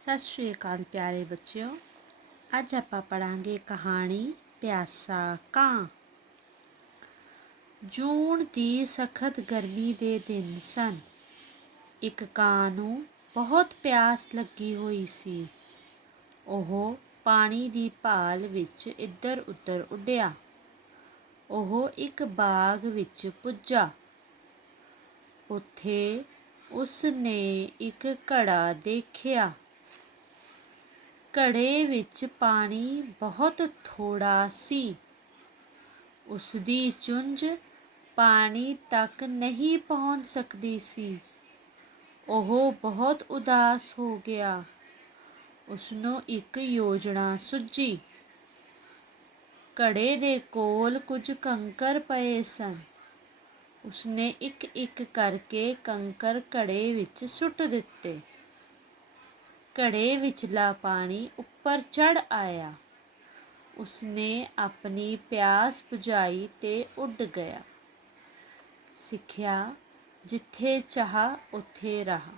ਸਤਿ ਸ਼੍ਰੀ ਅਕਾਲ ਪਿਆਰੇ ਬੱਚਿਓ। ਅੱਜ ਆਪਾਂ ਪੜਾਂਗੇ ਕਹਾਣੀ ਪਿਆਸਾ ਕਾਂ। ਜੂਨ ਦੀ ਸਖਤ ਗਰਮੀ ਦੇ ਦਿਨ ਸਨ। ਇੱਕ ਕਾਂ ਨੂੰ ਬਹੁਤ ਪਿਆਸ ਲੱਗੀ ਹੋਈ ਸੀ। ਉਹ ਪਾਣੀ ਦੀ ਭਾਲ ਵਿੱਚ ਇੱਧਰ-ਉੱਧਰ ਉੱਡਿਆ। ਉਹ ਇੱਕ ਬਾਗ ਵਿੱਚ ਪੁੱਜਾ। ਉੱਥੇ ਉਸ ਨੇ ਇੱਕ ਘੜਾ ਦੇਖਿਆ। ਘੜੇ ਵਿੱਚ ਪਾਣੀ ਬਹੁਤ ਥੋੜਾ ਸੀ। ਉਸਦੀ ਚੁੰਝ ਪਾਣੀ ਤੱਕ ਨਹੀਂ ਪਹੁੰਚ ਸਕਦੀ ਸੀ। ਉਹ ਬਹੁਤ ਉਦਾਸ ਹੋ ਗਿਆ। ਉਸਨੂੰ ਇੱਕ ਯੋਜਨਾ ਸੁੱਝੀ। ਘੜੇ ਦੇ ਕੋਲ ਕੁਝ ਕੰਕਰ ਪਏ ਸਨ। ਉਸਨੇ ਇੱਕ ਇੱਕ ਕਰਕੇ ਕੰਕਰ ਘੜੇ ਵਿੱਚ ਸੁੱਟ ਦਿੱਤੇ। ਘੜੇ ਵਿਚਲਾ ਪਾਣੀ ਉੱਪਰ ਚੜ ਆਇਆ। ਉਸਨੇ ਆਪਣੀ ਪਿਆਸ ਬੁਝਾਈ ਤੇ ਉੱਡ ਗਿਆ। ਸਿੱਖਿਆ, ਜਿੱਥੇ ਚਾਹ, ਉੱਥੇ ਰਾਹ।